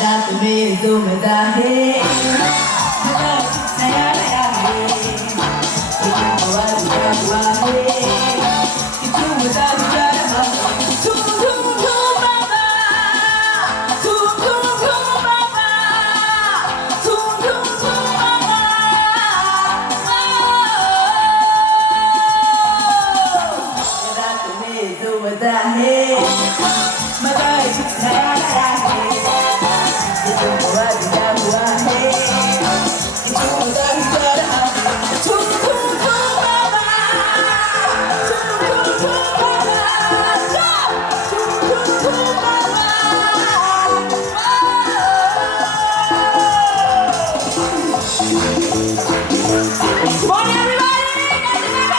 रात में जो मजा है मजा नया नया है हुआ है कि तू मजा रहा झूम झूम झूम बाबा झूम झूम झूम बाबा झूम झूम झूम बाबा रात में जो मजा है मजा नया नया है हुआ है कि तू मजा रहा झूम झूम झूम बाबा झूम झूम झूम बाबा झूम झूम झूम बाबा Come on everybody!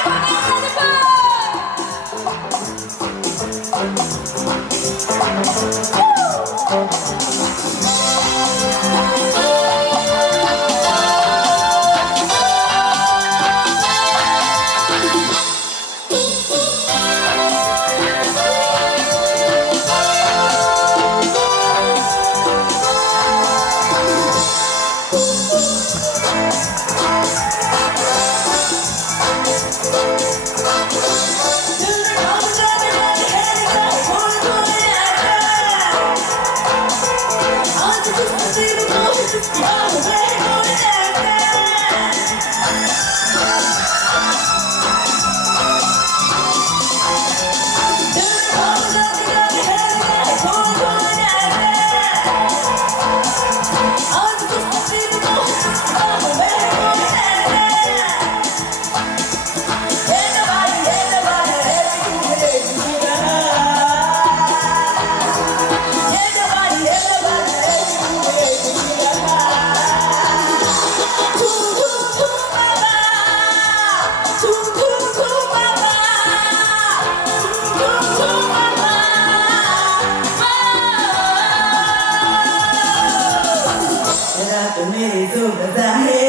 रात मेरे जो मजा है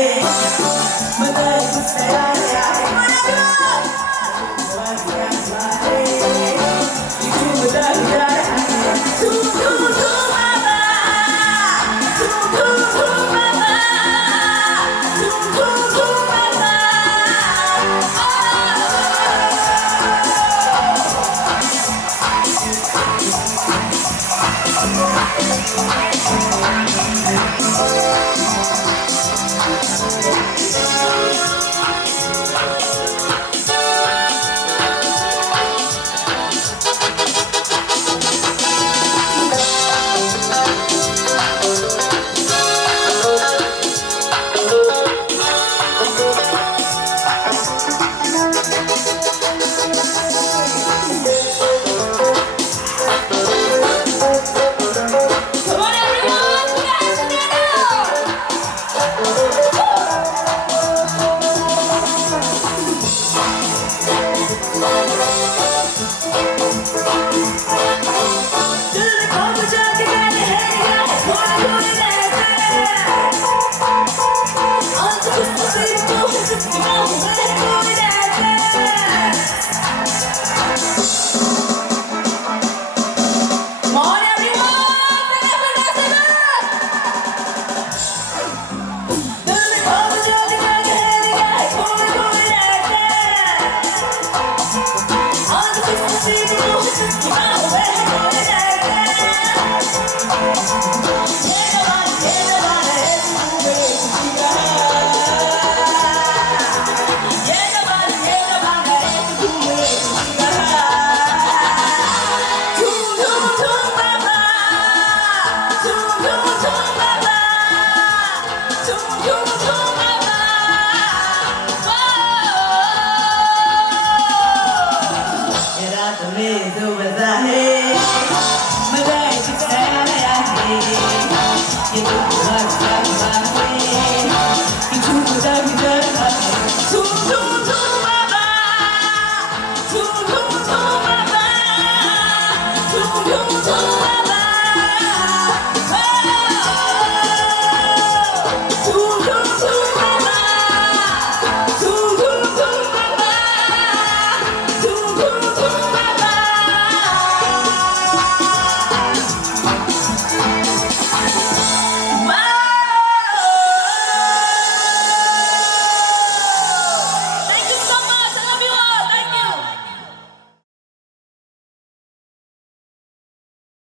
मजा कुछ नया नया है हुआ है कि तू मजा रहा झूम झूम झूम बाबा झूम झूम झूम बाबा झूम झूम झूम बाबा